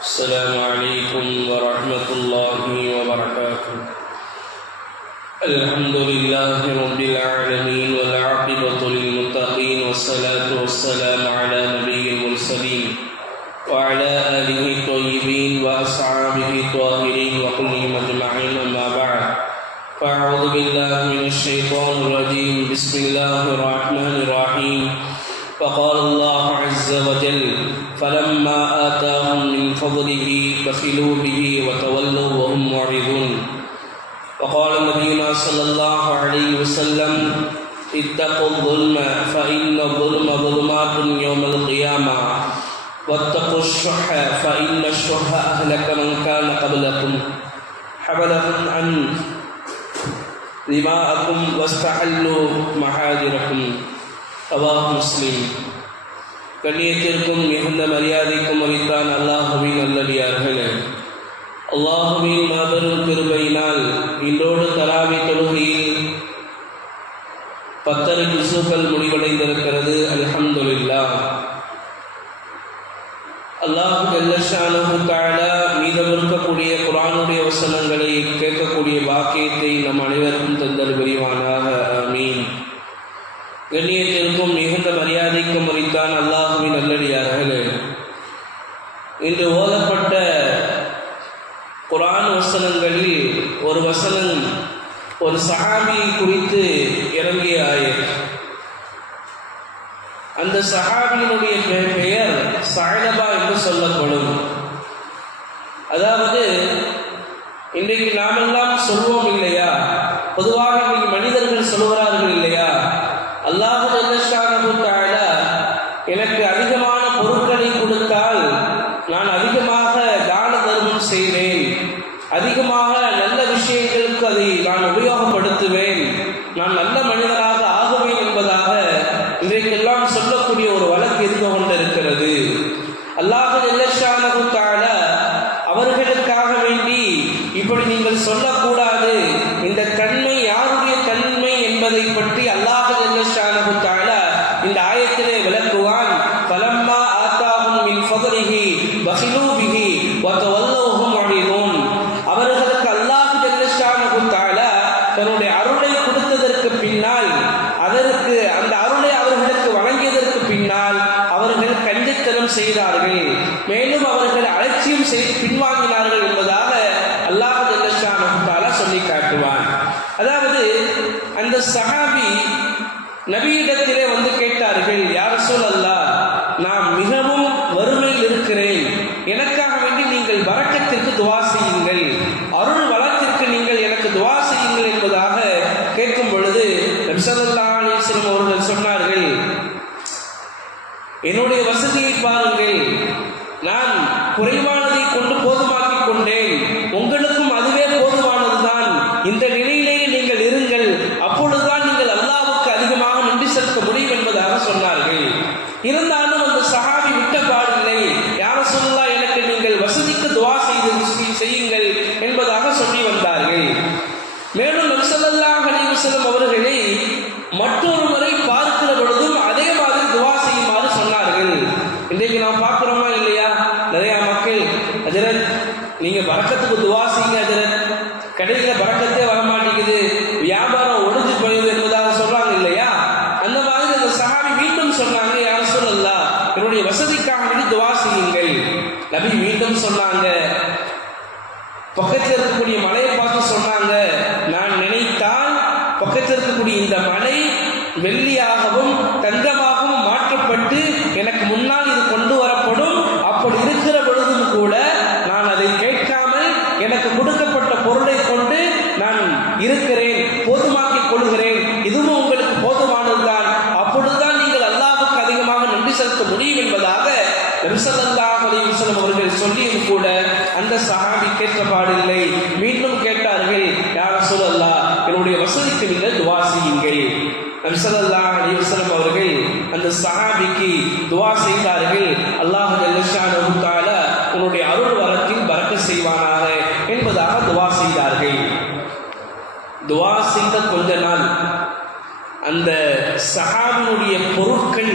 السلام عليكم ورحمة الله وبركاته. الحمد لله رب العالمين والعاقبة للمتقين والصلاة والسلام على نبي المرسلين وعلى آله الطيبين وأصحابه الطاهرين وكلهم أجمعين، أما بعد، فأعوذ بالله من الشيطان الرجيم. بسم الله الرحمن الرحيم. فقال الله عز وجل: فلما آتاهم من فضله بخلوا به وتولوا وهم معرضون. وقال نبينا صلى الله عليه وسلم: اتقوا الظلم فإن الظلم ظلمات يوم القيامة، واتقوا الشح فإن الشح أهلك من كان قبلكم حبلهم عن دماءكم واستحلوا محاذركم. ரவாஹ் முஸ்லிம். கண்ணியத்திற்கும் மிகுந்த மரியாதைக்கும் உரித்தான் அல்லாஹுவின் நல்லடியார்களே, அல்லாஹுவின் மாபெரும் கிருபையினால் இன்றோடு தராவி தொழுகையில் 10 ஜுஸுக்கள் முடிவடைந்திருக்கிறது. அல்ஹம்துலில்லாஹ். அல்லாஹ் ஜல்ல ஷானஹு தஆலா மீதமிருக்கக்கூடிய குர்ஆனுடைய வசனங்களை கேட்கக்கூடிய பாக்கியத்தை நம் அனைவருக்கும் தந்தல் புரிவானாக. ஆமீன். கண்ணியத்திற்கும் மிகுந்த மரியாதைக்கும் உரித்தான் அல்லாஹுவின் நல்லடியார்களே, இன்று ஓதப்பட்ட குர்ஆன் வசனங்களில் ஒரு வசனம் ஒரு சஹாபியை குறித்து இறங்கிய ஆயத். அந்த சஹாபியினுடைய பெயர் சஅலபா என்று சொல்லப்படும். அதாவது இன்றைக்கு நாமெல்லாம் சொல்வோம் இல்லையா, பொதுவாக இன்றைக்கு மனிதர்கள் சொல்கிறார்கள் இல்லையா, அல்லாஹ் ஜல்லஷானஹு தஆலா எனக்கு அதிகமான பொருட்களை கொடுத்தால் நான் அதிகமாக தான தர்மம் செய்வேன், அதிகமாக நல்ல விஷயங்களுக்கு அதை நான் உபயோகப்படுத்துவேன், நான் நல்ல மனிதனாக ஆகுவேன் என்பதாக இன்றைக்கெல்லாம் சொல்லக்கூடிய ஒரு வழக்கு இருந்து கொண்டிருக்கிறது. அல்லாஹ் ஜல்லஷானஹு தஆலா அவர்களுக்காக வேண்டி இப்படி நீங்கள் சொல்லக்கூடாது, இந்த தன்மை யாருடைய தன்மை என்பதை பற்றி அல்லாஹ் ஜல்லஷானஹு தஆலா இந்த ஆயத்திலே விளக்குவான். ஃபலம்மா ஆதாஹும் மின் ஃபضலிஹி பகிலூ பிஹி வதவல்லவ் ஹும் முஅரிதூன். அவர்களுக்கு அல்லாஹ் ஜல்லஷானஹு தஆலா தன்னுடைய அருளை கொடுத்ததற்கு பின்னால், அதற்கு அந்த அருளை அவர்களுக்கு வழங்கியதற்கு பின்னால் அவர்கள் கஞ்சத்தனம் செய்தார்கள், மேலும் அவர்கள் அலட்சியம் செய்து பின்வாங்கினார்கள் என்பதாக அல்லாஹ் ஜல்லஷானஹு தஆலா சொல்லி காட்டுவான். அதாவது அந்த சஹாபி நபியிடத்திலே வந்து கேட்டார்கள், யா ரசூலல்லாஹ், நான் மிகவும் வறுமையில் இருக்கிறேன், எனக்காக வேண்டி நீங்கள் பரக்கத்திற்கு துஆ செய்யுங்கள், அருள் வளத்திற்கு நீங்கள் எனக்கு துஆ செய்யுங்கள் என்பதாக கேட்கும் பொழுது நபி ஸல்லல்லாஹு அலைஹி வஸல்லம் அவர்கள் சொன்னார்கள், என்னுடைய வசதியை பாருங்கள், நான் குறைவானதை கொண்டு போதுமாக்கிக் கொண்டேன், உங்களுக்கும் அதுவே போதுமானதுதான், இந்த நிலையிலேயே நீங்கள் இருங்கள், அப்பொழுதுதான் நீங்கள் அல்லாஹ்வுக்கு அதிகமாக நன்றி செலுத்த முடியும் என்பதாக சொன்னார்கள். இருந்தாலும் அந்த சஹாபி விட்ட பாடில்லை, யா ரசூலுல்லாஹ், எனக்கு நீங்கள் வசதிக்கு துஆ செய்யுங்கள் என்பதாக சொல்லி வந்தார்கள். மேலும் நபி ஸல்லல்லாஹு அலைஹி வஸல்லம் அவர்களை மற்றொரு முறை பார்க்கிற பொழுதும் அதே மாதிரி துஆ செய்யுமாறு சொன்னார்கள். இன்றைக்கு நாம் பார்க்கிறோமா இல்லையா, நிறைய மக்கள், ஹஜ்ரத் நீங்க பரக்கத்துக்கு துஆ செய்யுங்க ஹஜ்ரத், கடையில பரக்கத்தே வரமாட்டேங்குது, வியாபாரம் ஒடிஞ்சு போயிடுது என்பதாக சொல்றாங்க இல்லையா. அந்த மாதிரி அந்த சஹாபி மீண்டும் சொன்னாங்க, யா ரசூலல்லாஹ், என்னுடைய வசதிக்காக வேண்டி துஆ செய்யுங்கள். நபி மீண்டும் சொன்னாங்க, பக்கத்தில் இருக்கக்கூடிய மலையை பார்த்து சொன்னாங்க, நான் நினைத்தால் பக்கத்தில் இருக்கக்கூடிய இந்த மலை வெள்ளியாகவும் தங்கமாகவும் மாற்றப்பட்டு எனக்கு முன்னால் இது கொண்டு வரப்படும், அப்படி இருக்கிற பொழுதும் கூட நான் அதை கேட்காமல் எனக்கு கொடுக்கப்பட்ட பொருளை கொண்டு நான் இருக்கிறேன், போதுமாக்கிக் கொள்கிறேன், இதுவும் உங்களுக்கு போதுமானதுதான், அப்பொழுதுதான் நீங்கள் அல்லாஹ்வுக்கு அதிகமாக நன்றி செலுத்த முடியும் என்பதாக நபி ஸல்லல்லாஹு அலைஹி வஸல்லம் அவர்கள் சொல்லியும் கூட அந்த சஹாபி கேட்கப்பாடில்லை, மீண்டும் கேட்டார்கள், யா ரசூலல்லாஹ், என்னுடைய வசதிக்கு நீங்கள் துஆ செய்யுங்கள். நபி ஸல்லல்லாஹு அலைஹி வஸல்லம் அவர்கள் அந்த சஹாபிக்கு துஆ செய்தார்கள், அல்லாஹ் ஜல்லஷானஹு தஆலா உன்னுடைய அருள் வரத்தில் பரக்கத் செய்வானாக என்பதாக துஆ செய்தார்கள். துஆ செய்த கொஞ்ச நாள் அந்த சஹாபியுடைய பொருட்கள்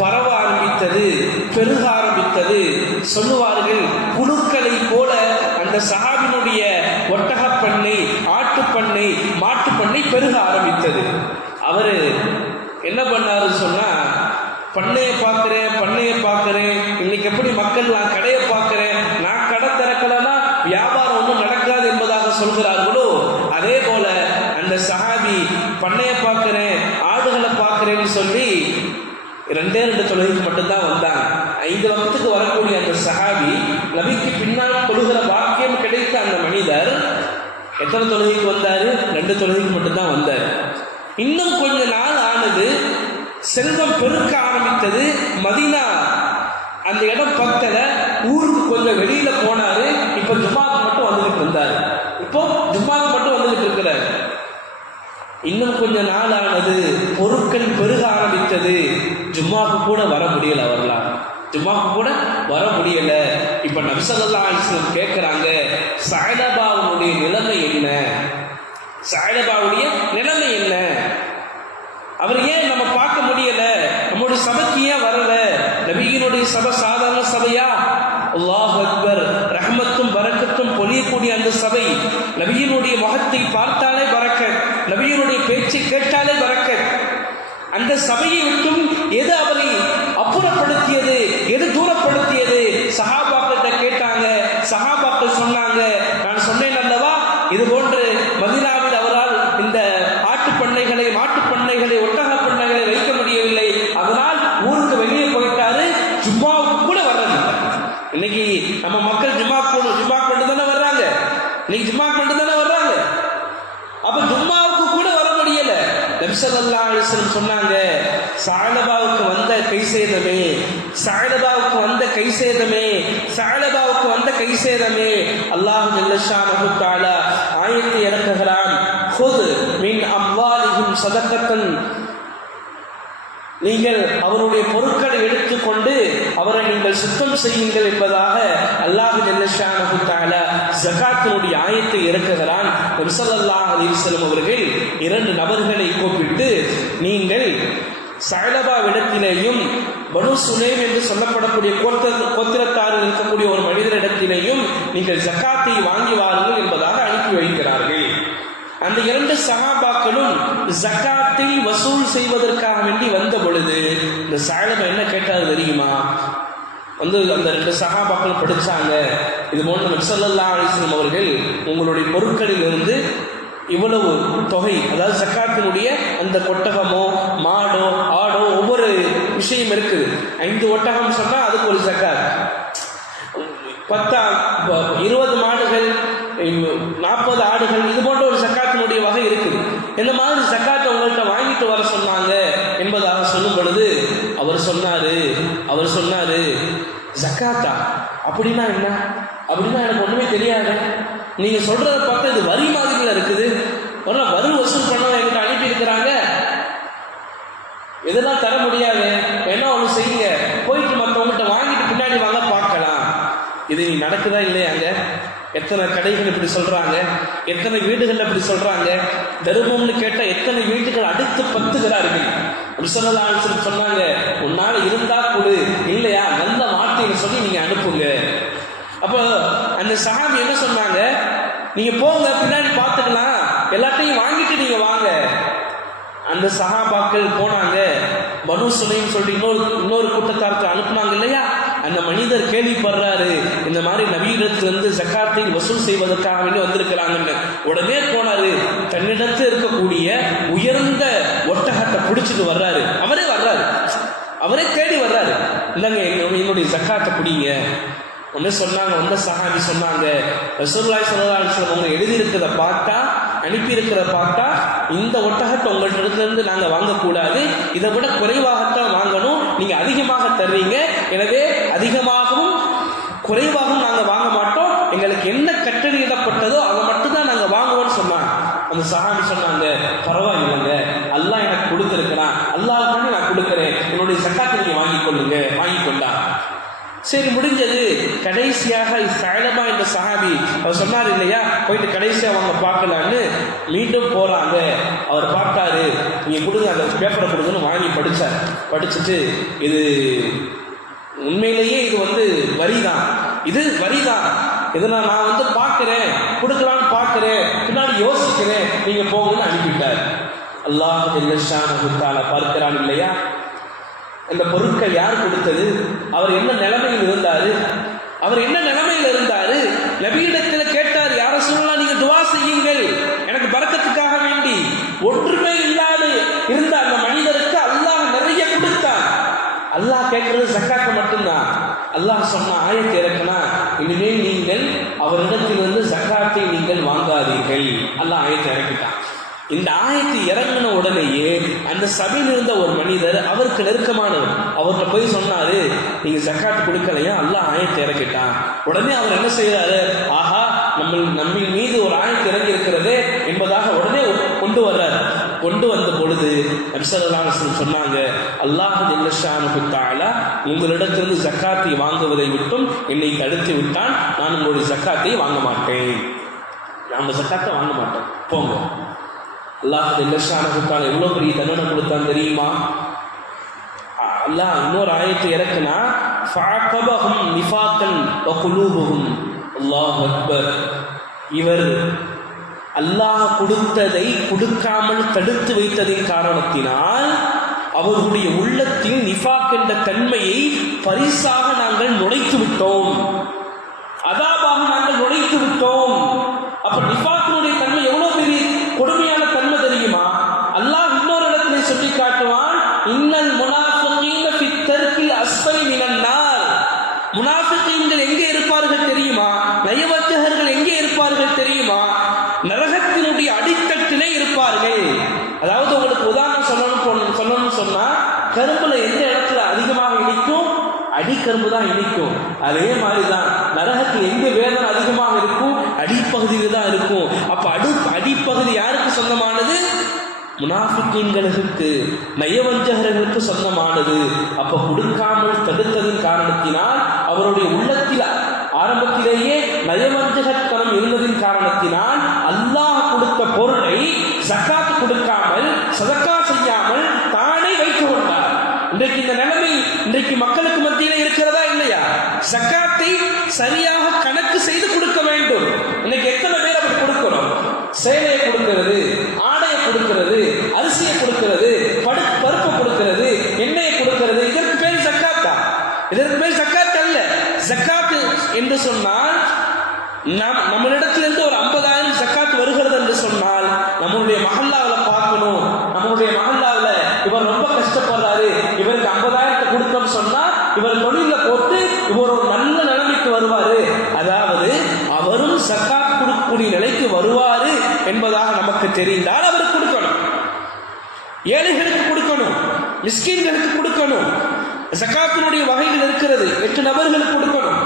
பரவ ஆரம்பித்தது. ஆரம்பித்தது, பெருக ஆரம்பித்தது. சொல்லுவார்கள், புழுக்களை போல அந்த சஹாபினுடைய ஒட்டகப்பண்ணை, ஆட்டுப்பண்ணை, மாட்டுப்பண்ணை பெருக ஆரம்பித்தது. அவரு என்ன பண்ணாரு சொன்னா, பண்ணையை பார்க்கிறேன், இன்னைக்கு எப்படி மக்கள் நான் கடையை பார்க்கிறேன், நான் கடை திறக்கலன்னா வியாபாரம் ஒன்றும் நடக்காது என்பதாக சொல்கிறார்களோ, அதே போல அந்த சஹாபி பண்ணையை பார்க்கிறேன், ஆடுகளை பார்க்கிறேன்னு சொல்லி 2 தொழுகைக்கு மட்டும்தான் வந்தாங்க. 5 வக்துக்கு வரக்கூடிய அந்த சஹாபி, நபிக்கு பின்னால் தொழுகிற பாக்கியம் கிடைத்த அந்த மனிதர் எத்தனை தொழுகைக்கு வந்தாரு? 2 தொழுகைக்கு மட்டும்தான் வந்தார். இன்னும் கொஞ்ச நாள் ஆனது, செல்வம் பெருக்க ஆரம்பித்தது. மதீனா அந்த இடம் பக்கத்துல, ஊருக்கு கொஞ்சம் வெளியில போனாரு. இப்ப ஜும்மாக்கு மட்டும் வந்துகிட்டு இருந்தாரு. இன்னும் கொஞ்ச நாள் ஆனது, பொருட்கள் பெருக ஆரம்பித்தது. ஜும்மாக்கு கூட வர முடியல அவர்களால், இப்ப நபி ஸல்லல்லாஹு அலைஹி வஸல்லம் கேட்கிறாங்க, ஸஅலபாவுடைய நிலைமை என்ன? அவர் ஏன் நம்ம பார்க்க முடியல? நம்முடைய சபைக்கு ஏன் வரல? நபியினுடைய சபை சாதாரண சபையா? அல்லாஹ் அக்பர், ரஹ்மத்தும் பரக்கத்தும் பொழியக்கூடிய அந்த சபை. நபியினுடைய முகத்தை பார்த்தாலே பரக்கத், நபியினுடைய பேச்சை கேட்டாலே பரக்கத். அந்த சபையை விட்டும் எது அவரை அப்புறப்படுத்தியது, எது தூரப்படுத்தியது? சஹாபாக்கள் கேட்டாங்க. சஹாபாக்கள் சொன்னாங்க, நான் சொன்னேன் அல்லவா, இது போன்று மதீனாவில் அவரால் இந்த ஆட்டுப்பண்ணைகளை, மாட்டுப்பண்ணைகளை, ஒட்டக பண்ணைகளை வைக்க முடியவில்லை. அதனால் ஊருக்கு வெளியே போயிட்டாரு. ஜும்மாவுக்கு கூட வர்றது. இன்னைக்கு நம்ம மக்கள் ஜும்மாக்கு மட்டும் தானே வர்றாங்க. அப்ப ஜும்மாவுக்கு கூட வர முடியல. நபி ஸல்லல்லாஹு அலைஹி வஸல்லம் சொன்னாங்க, ஸஅலபாவுக்கு வந்த கை சேதமே, அல்லாஹ் ஜல்ல ஷானஹு தஆலா ஆயத்தை இறக்குகிறான், ஹுத் மின் அம்வாலிஹிம் ஸதகத்தன், நீங்கள் அவருடைய பொருட்களை எடுத்துக்கொண்டு அவரை நீங்கள் சுத்தம் செய்யுங்கள் என்பதாக அல்லாஹ் ஜல்ல ஷானஹு தஆலா ஜகாத்தினுடைய ஆயத்தை இறக்குகிறான். நபி ஸல்லல்லாஹு அலைஹி வஸல்லம் அவர்கள் 2 நபர்களை கூப்பிட்டு, நீங்கள் ஸஅலபாவிடத்திலேயும் பனு சுலைம் என்று சொல்லப்படக்கூடிய கோத்திரத்தாரில் இருக்கக்கூடிய ஒரு மனிதரிடத்திலேயும் நீங்கள் ஜகாத்தை வாங்கி வாருங்கள் என்பதாக அனுப்பி வைக்கிறார்கள். அந்த 2 சஹாபாக்களும் ஜகாத்தை வசூல் செய்வதற்காக வேண்டி வந்த பொழுது இந்த ஸஅலபா என்ன கேட்டாரு தெரியுமா? அந்த 2 சஹாபாக்கள் படிச்சாங்க, இது போன்ற நபி ஸல்லல்லாஹு அலைஹி வஸல்லம் அவர்கள் உங்களுடைய பொருட்களில் இருந்து இவ்வளவு தொகை, அதாவது ஜக்காத்தினுடைய அந்த ஒட்டகமோ மாடோ ஆடோ ஒவ்வொரு விஷயம் இருக்குது. 5 ஒட்டகம் சொன்னா அதுக்கு ஒரு ஜக்காத், 20 மாடுகள், 40 ஆடுகள், இது போன்ற ஒரு ஜக்காத்தினுடைய வகை இருக்குது. இந்த மாதிரி ஜக்காத்தை உங்கள்கிட்ட வாங்கிட்டு வர சொன்னாங்க என்பதாக சொல்லும் பொழுது அவர் சொன்னாரு, ஜக்காத்தா அப்படின்னா என்ன? அப்படின்னா எனக்கு ஒண்ணுமே தெரியாது. நீங்க சொல்றத பார்த்தா இது வரி மாதிரில இருக்குது. வரி வசூல் பண்ண என்கிட்ட அனுப்பி இருக்கிறாங்க, இதெல்லாம் தர முடியாது. என்ன ஒண்ணு செய்யுங்க, போயிட்டு மற்றவங்ககிட்ட வாங்கிட்டு பின்னாடி வாங்க பார்க்கலாம். இது நடக்குதா இல்லையாங்க? எத்தனை கடைகள் இப்படி சொல்றாங்க, எத்தனை வீடுகள் இப்படி சொல்றாங்க. தர்மம்னு கேட்டா எத்தனை வீட்டுகள் அடுத்து பத்துகிறார்கள். சொன்னாங்க, உன்னால இருந்தா கொடு, இல்லையா நல்ல வார்த்தையை சொல்லி நீங்க அனுப்புங்க. அப்போ அந்த சஹாபி என்ன சொன்னாங்க, நீங்க போங்க, பின்னாடி பார்த்துக்கலாம், எல்லாத்தையும் வாங்கிட்டு நீங்க வாங்க. அந்த சஹாபாக்கள் போனாங்க. பனு சுலைம் சொல்லி இன்னொரு கூட்டத்தாருக்கு அனுப்புனாங்க இல்லையா? அந்த மனிதர் கேள்விப்படுறாரு, இந்த மாதிரி நபியிடத்திலிருந்து ஜக்காத்தை வசூல் செய்வதற்காக வேண்டி வந்திருக்கிறாங்கன்னு. உடனே போனாரு, தன்னிடத்தில் இருக்கக்கூடிய உயர்ந்த ஒட்டகத்தை பிடிச்சிட்டு வர்றாரு. அவரே தேடி வர்றாரு, இல்லைங்க என்னுடைய ஜக்காத்தை பிடிங்க. ஒன்னு சொன்னாங்க, வந்த சஹாபி சொன்னாங்க, ரசூலுல்லாஹி ஸல்லல்லாஹு அலைஹி வஸல்லம் அவங்க எழுதியிருக்கிறத பார்த்தா, அனுப்பி இருக்கிறத பார்த்தா, இந்த ஒட்டகத்தை உங்கள்கிட்ட இருந்து நாங்க வாங்கக்கூடாது, இதை விட குறைவாகத்தான் வாங்கணும். நீங்க அதிகமாக தர்றீங்க, எனவே அதிகமாகவும் குறைவாகவும் நாங்க வாங்க மாட்டோம். எங்களுக்கு என்ன கட்டளையிடப்பட்டதோ அதை மட்டும்தான் நாங்க வாங்குவோம்னு சொன்னாங்க. அந்த சஹாபி சொன்னாங்க, பரவாயில்லைங்க, அல்லாஹ் எனக்கு கொடுத்திருக்கிறான், அல்லாஹ்வுக்காக நான் கொடுக்கிறேன், என்னுடைய ஜக்காத்தை நீங்க வாங்கிக்கொண்டா. சரி, முடிஞ்சது. கடைசியாக ஸஅலபா என்ற சஹாபி அவர் சொன்னார் இல்லையா, போயிட்டு கடைசியா அவங்க பார்க்கலான்னு மீண்டும் போறாங்க. அவர் பார்த்தாரு, நீங்க கொடுங்க, அந்த பேப்பரை கொடுங்கன்னு வாங்கி படிச்சுட்டு, இது உண்மையிலேயே இது வரிதான், இது வரிதான், இதை நான் பார்க்கிறேன், கொடுக்கலான்னு பார்க்கிறேன், பின்னாடி யோசிக்கிறேன், நீங்க போங்கன்னு அனுப்பிட்டார். அல்லாஹ் ஜல்ல ஷானஹு தஆலா பார்க்கிறான் இல்லையா? அந்த பொருட்கள் யார் கொடுத்தது? அவர் என்ன நிலைமையில் இருந்தாரு? நபியிடத்தில் கேட்டார், யார சொல்லலாம், நீங்க துவா செய்யுங்கள் எனக்கு பரக்கத்துக்காக வேண்டி. ஒன்றுமே இல்லாத இருந்த அந்த மனிதருக்கு அல்லாஹ் நிறைய கொடுத்தார். அல்லாஹ் கேட்கிறது ஜக்காத்து மட்டும்தான். அல்லாஹ் சொன்ன ஆயத்தை இறக்குனா, இனிமேல் நீங்கள் அவரிடத்திலிருந்து ஜக்காத்தை நீங்கள் வாங்காதீர்கள். அல்லாஹ் ஆயத்தை இறக்கிட்டான். இந்த ஆயத்தை இறங்கின உடனேயே அந்த சபையில் இருந்த ஒரு மனிதர், அவருக்கு நெருக்கமானவர், அவர்கிட்ட போய் சொன்னாரு, நீங்க ஜக்காத்து கொடுக்கலையா, அல்லாஹ் ஆயத்தை இறக்கிட்டான். உடனே அவர் என்ன செய்யறாரு, ஆஹா நம்ம மீது ஒரு ஆயத்தை இறங்கி இருக்கிறது என்பதாக உடனே கொண்டு வர்றார். கொண்டு வந்த பொழுது நபி ஸல்லல்லாஹு அலைஹி வஸல்லம் சொன்னாங்க, அல்லாஹ் ஜல்ல ஷானஹு தஆலா உங்களிடத்திலிருந்து ஜக்காத்தை வாங்குவதை விட்டும் என்னை தடுத்து விட்டான். நான் உங்களுடைய ஜக்காத்தை வாங்க மாட்டேன், நான் ஜக்காத்தை வாங்க மாட்டேன், போங்க. அல்லாஹ் ஜல்ல ஷானஹு தஆலா எவ்வளவு பெரிய தண்டனை கொடுத்தான் தெரியுமா? அல்லாஹ் இன்னொரு ஆயத்தை இறக்குனா, ஃபஅகபஹும் நிஃபாகன் வ குலூபுஹும். அல்லாஹ் அக்பர். இவர் அல்லாஹ் கொடுத்ததை கொடுக்காமல் தடுத்து வைத்ததின் காரணத்தினால் அவர்களுடைய உள்ளத்தில் நிஃபாக் என்ற தன்மையை பரிசாக நாங்கள் நுழைத்து விட்டோம், அதாபாக நாங்கள் நுழைத்து விட்டோம். அப்ப நிஃபாக்கினுடைய தன்மை எவ்வளவு பெரிய கொடுமையான தன்மை தெரியுமா? அல்லாஹ் இன்னொரு இடத்துல சொல்லி காட்டுவான், இன்னல் முனாஃபிகீன ஃபி தர்கில் அஸ்ஃபலி மினன் நார். முனாஃபிகீன்கள் எங்கே இருப்பார்கள் தெரியுமா? நயவஞ்சகர்கள் எங்கே இருப்பார்கள் தெரியுமா? நரகத்தினுடைய அடித்தட்டிலே இருப்பார்கள். அதாவது உங்களுக்கு உதாரணம் சொல்லணும்னு சொன்னா, கரும்புல எந்த இடத்துல அதிகமாக இனிக்கும்? அடிக்கரும்பு தான் இனிக்கும். அதே மாதிரிதான் நரகத்தில் எங்க வேதனை அதிகமாக இருக்கும்? அடிப்பகுதியில் தான் இருக்கும். அப்ப அடிப்பகுதி யாருக்கு சொந்தமானது? முனாஃபிகீன்களுக்கு, நயவஞ்சகர்களுக்கு சொந்தமானது. அப்ப கொடுக்காமல் தடுத்ததின் காரணத்தினால் அவருடைய உள்ளத்தில் ஆரம்பத்திலேயே நயவஞ்சகத்தனம் இருந்ததின் காரணத்தினால் அல்லாஹ் கொடுத்த பொருளை ஜக்காத் கொடுக்காமல், சதக்கா செய்யாமல் தானே வைத்து கொண்டார். இன்றைக்கு இந்த நிலைமை இன்றைக்கு மக்களுக்கு மத்தியிலே இருக்கிறதா இல்லையா? ஜக்காத்தை சரியாக கணக்கு செய்து கொடுக்க வேண்டும். இன்னைக்கு எத்தனை பேர் அப்படி கொடுக்கணும்? சேலையை கொடுக்கிறது, ஆடையை கொடுக்கிறது, அரிசியை கொடுக்கிறது, பருப்பு கொடுக்கிறது, எண்ணெயை கொடுக்கிறது. இதற்கு பேர் ஜக்காத்தா? இதற்கு பேர் ஜக்காத் அல்ல. ஜக்காத்து என்று சொன்னால் நம்மளிடத்திலிருந்து ஒரு 50,000 ஜக்காத் வருகிறது என்று சொன்னால் நம்மளுடைய மஹல்லாவில் பார்க்கணும். நம்மளுடைய மஹல்லாவில் இவர் ரொம்ப கஷ்டப்படுறாரு, இவருக்கு 50,000 கொடுத்தோம்னு சொன்னா இவர் தொழில போட்டு இவர் ஒரு நல்ல நிலைமைக்கு வருவாரு, அதாவது அவரும் ஜக்காத் கொடுக்கக்கூடிய நிலைக்கு வருவாரு என்பதாக நமக்கு தெரிந்தால் அவருக்கு கொடுக்கணும். ஏழைகளுக்கு கொடுக்கணும், மிஸ்கீன்களுக்கு கொடுக்கணும். ஜக்காத்தினுடைய வகைகள் இருக்கிறது, 8 நபர்களுக்கு கொடுக்கணும்.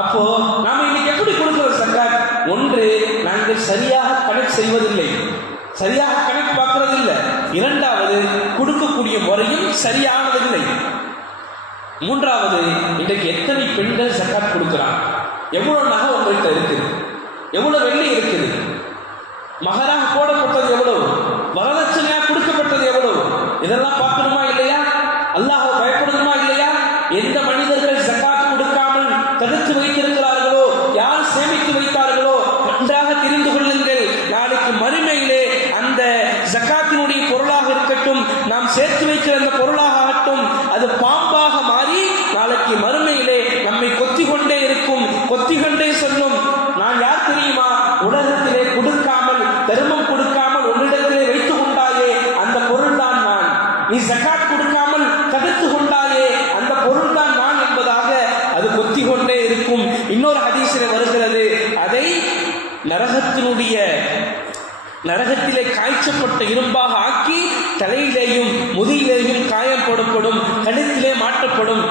அப்போ நாம இன்னைக்கு எப்படி கொடுக்கிறோம் ஜக்காத்? ஒன்று, நாங்கள் சரியாக கணக்கு செய்வதில்லை, சரியாக கணக்கு பார்க்கறதில்லை. இரண்டாவது, கொடுக்கக்கூடிய முறையும் சரியானதில்லை. மூன்றாவது, இன்றைக்கு எத்தனை பெண்கள் ஜக்காத் கொடுக்கிறாங்க? எவ்வளவு நகை உங்கள்கிட்ட இருக்குது? எவ்வளவு வெள்ளி இருக்குது? மகராக போடப்பட்டது எவ்வளவு? வரதட்சணையாக கொடுக்கப்பட்டது எவ்வளவு? இதெல்லாம் பார்க்கணுமா இல்லையா? அல்லாஹ் பயப்படணுமா இல்லையா? எந்த மனிதர்கள் ஜக்காத் கொடுக்காமல் தடுத்து வைத்திருக்கிறார்களோ, யார் சேமித்து வைத்தார்களோ நன்றாக தெரிந்து கொள்ளுங்கள். நாளைக்கு மறுமையிலே அந்த ஜக்காத்தினுடைய பொருளாக இருக்கட்டும், நாம் சேர்த்து வைக்கிற அந்த பொருளாக ஆகட்டும், அது பாம்பாக மாறி நாளைக்கு மறுமையிலே நம்மை கொத்தி கொண்டே இருக்கும், கொத்தி கொண்டே சொல்லும், நான் யார் தெரியுமா? உலகத்திலே கொடுக்காமல், தர்மம் கொடுக்காமல் உன்னிடத்திலே வைத்துக் கொண்டாயே அந்த பொருள் தான் நான். நீ ஜக்காத் கொடுக்காமல் தடுத்து கொண்டாயே அந்த பொருள் தான் நான் என்பதாக அது கொத்தி கொண்டே இருக்கும். இன்னொரு ஹதீஸிலே வருகிறது, அதை நரகத்திலே காய்ச்சப்பட்ட இரும்பாக ஆக்கி தலையிலேயும் முதுகிலேயும் காயம் போடப்படும், கழுத்திலே மாட்டப்படும்.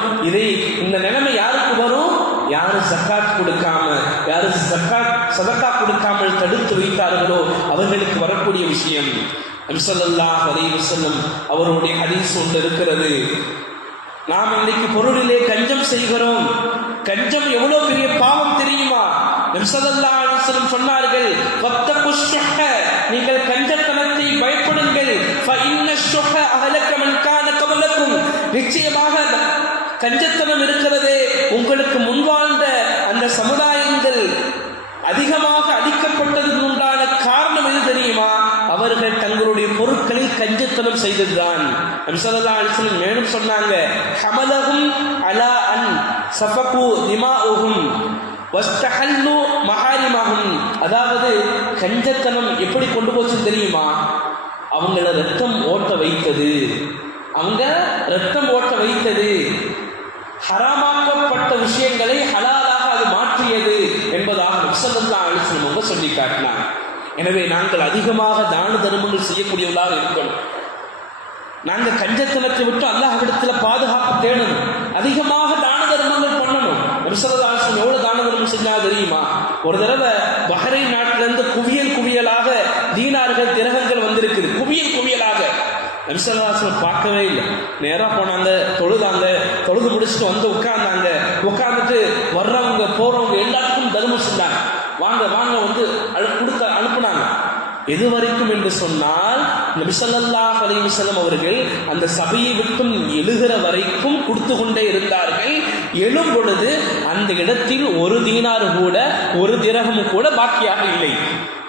இந்த நிலைமை யாருக்கு வரும்? யாரு ஜக்காத் கொடுக்காம, யாரு சதக்கா கொடுக்காமல் தடுத்து வைத்தார்களோ அவர்களுக்கு வரக்கூடிய விஷயம். நபி ஸல்லல்லாஹு அலைஹி வஸல்லம் அவருடைய ஹதீஸ் ஒன்று இருக்கிறது. நாம் இன்னைக்கு பொருளிலே கஞ்சம் செய்கிறோம். கஞ்சம் எவ்வளவு பெரிய பாவம் தெரியுமா? நபி ஸல்லல்லாஹு அலைஹி வஸல்லம் சொன்னார்கள், வத்தகுஷ் ஷுஹ, நீங்கள் கஞ்சத்தனத்தை பயப்படுங்கள். ஃபஇன்ன ஷுஹ அஹலக மன் கான கபலக்கும், நிச்சயமாக கஞ்சத்தனம் இருக்கிறதே, உங்களுக்கு முன்வாழ்ந்த அந்த சமுதாயங்கள் அதிகமாக அழிக்கப்பட்டதுக்கு உண்டான காரணம் எது தெரியுமா? அவர்கள் தங்களுடைய பொருட்களில் கஞ்சத்தனம் செய்ததுதான். நபி ஸல்லல்லாஹு அலைஹி வஸல்லம் மேலும் சொன்னாங்க, ஹமலஹும் அலா அன் சஃபகு திமாஉஹும் வஸ்தஹல்லு மஹாரிமஹும். அதாவது கஞ்சத்தனம் எப்படி கொண்டு போச்சுன்னு தெரியுமா? அவங்கள ரத்தம் ஓட்ட வைத்தது, ஹராமாக்கப்பட்ட விஷயங்களை ஹலாலாக அது மாற்றியது என்பதாக நபி ஸல்லல்லாஹு அலைஹி வஸல்லம் அவங்க சொல்லி காட்டினார். எனவே நாங்கள் அதிகமாக தான தர்மங்கள் செய்யக்கூடியவர்களாக இருக்கணும். நாங்கள் கஞ்சத்தனத்தை விட்டு அல்லாஹ்விடத்துல பாதுகாப்பு தேடணும். அதிகமாக தான தர்மங்கள் பண்ணணும். நபி ஸல்லல்லாஹு அலைஹி வஸல்லம் எவ்வளவு தான தர்மம் செஞ்சா தெரியுமா? ஒரு தடவை பஹ்ரைன் நாட்டில இருந்து குவியலாக தீனார்கள் திரகங்கள் வந்திருக்குது, குவியலாக. நபி ஸல்லல்லாஹு அலைஹி வஸல்லம் பார்க்கவே இல்லை. நேரா போனாங்க, தொழுது முடிச்சுட்டு வந்து உட்கார்ந்துட்டு வர்றவங்க போறவங்க எல்லாத்துக்கும் தர்மம் செஞ்சாங்க. வாங்க வந்து கொடுத்து அனுப்புனாங்க. எது வரைக்கும் என்று சொன்னால், நபி ஸல்லல்லாஹு அலைஹி வஸல்லம் அவர்கள் அந்த சபையை விட்டும் எழுகிற வரைக்கும் கொடுத்து கொண்டே இருந்தார்கள். எழும் பொழுது அந்த இடத்தில் ஒரு தீனார் கூட, ஒரு திரகம் கூட பாக்கியாக இல்லை.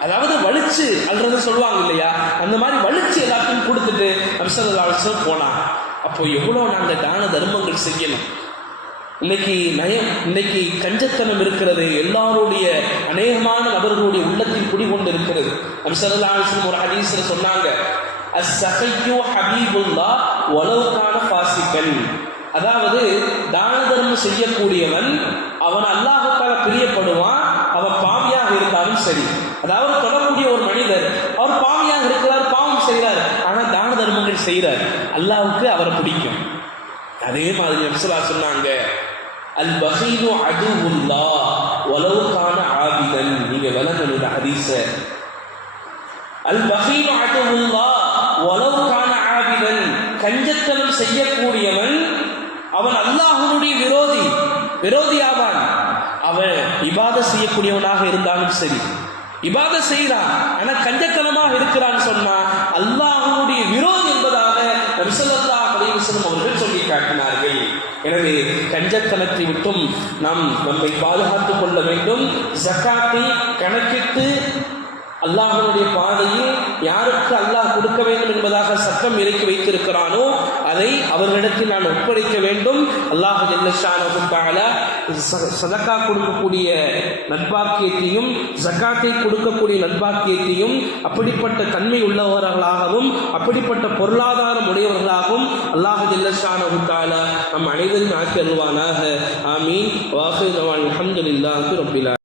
அதாவது வலிச்சு அல்றது சொல்லுவாங்க இல்லையா, அந்த மாதிரி வலிச்சு எல்லாத்தையும் கொடுத்துட்டு நபி ஸல்லல்லாஹு அலைஹி வஸல்லம் போனாங்க. அப்போ எவ்வளவு நாங்கள் தான தர்மங்கள் செய்யணும். இன்னைக்கு கஞ்சத்தனம் இருக்கிறது, எல்லாருடைய அநேகமான நபர்களுடைய உள்ளத்தில் குடிகொண்டு இருக்கிறது. நபி ஸல்லல்லாஹு அலைஹி வஸல்லம் ஒரு ஹதீஸ்ல சொன்னாங்க, அஸ்ஸஹியு ஹபீபுல்லாஹ் வலவ் கான ஃபாசிகன். அதாவது தான தர்மம் செய்யக்கூடியவன் அவன் அல்லாஹ்வுக்காக பிரியப்படுவான், அவன் பாவியாக இருந்தாலும் சரி. அதாவது தொடரக்கூடிய ஒரு மனிதர் அவர் பாவியாக இருக்கிறார், பாவம் செய்கிறார், ஆனால் தான தர்மங்கள் செய்கிறார், அல்லாஹ்வுக்கு அவரை பிடிக்கும். அதே மாதிரி நபி ஸல்லல்லாஹு அலைஹி வஸல்லம் சொன்னாங்க, அல் பஹீலு அதுவுல்லாஹ் வலவ் கான ஆபிதன். நீங்க விளங்கணும் இந்த ஹதீஸ. அல் பஹீலு அதுவுல்லாஹ் வலவ் கான ஆபிதன். கஞ்சத்தனம் செய்யக்கூடியவன் அவன் அல்லாஹ்வுடைய விரோதி ஆவான். அவன் இபாதத் செய்யக்கூடியவனாக இருந்தாலும் சரி, இபாதத் செய்கிறான், ஆனா கஞ்சத்தனமாக இருக்கிறான்னு சொன்னா அல்லாஹ்வுடைய விரோதி என்பதாக நபி ஸல்லல்லாஹு அலைஹி வஸல்லம் அவர்கள் சொல்லி காட்டினார்கள். எனவே கஞ்சத்தனத்தை விட்டும் நம்மை பாதுகாத்துக் கொள்ள வேண்டும். ஜகாத்தை கணக்கிட்டு அல்லாஹ்வுடைய பாதையில் யாருக்கு அல்லாஹ் கொடுக்க வேண்டும் என்பதாக சட்டம் இறக்கி வைத்திருக்கிறானோ அதை அவர்களிடத்தில் நான் ஒப்படைக்க வேண்டும். அல்லாஹ் ஜல்ல ஷானஹு தஆலா சதகா கொடுக்கக்கூடிய நற்பாக்கியத்தையும் ஜகாத்தை கொடுக்கக்கூடிய நற்பாக்கியத்தையும் அப்படிப்பட்ட தன்மை உள்ளவர்களாகவும் அப்படிப்பட்ட பொருளாதாரம் உடையவர்களாகவும் அல்லாஹ் ஜல்ல ஷானஹு தஆலா நம் அனைவரும் ஆக்கி அருள்வானாக. ஆமீன். வாஹிரு தஅவானா அல்ஹம்துலில்லாஹி ரப்பில் ஆலமீன்.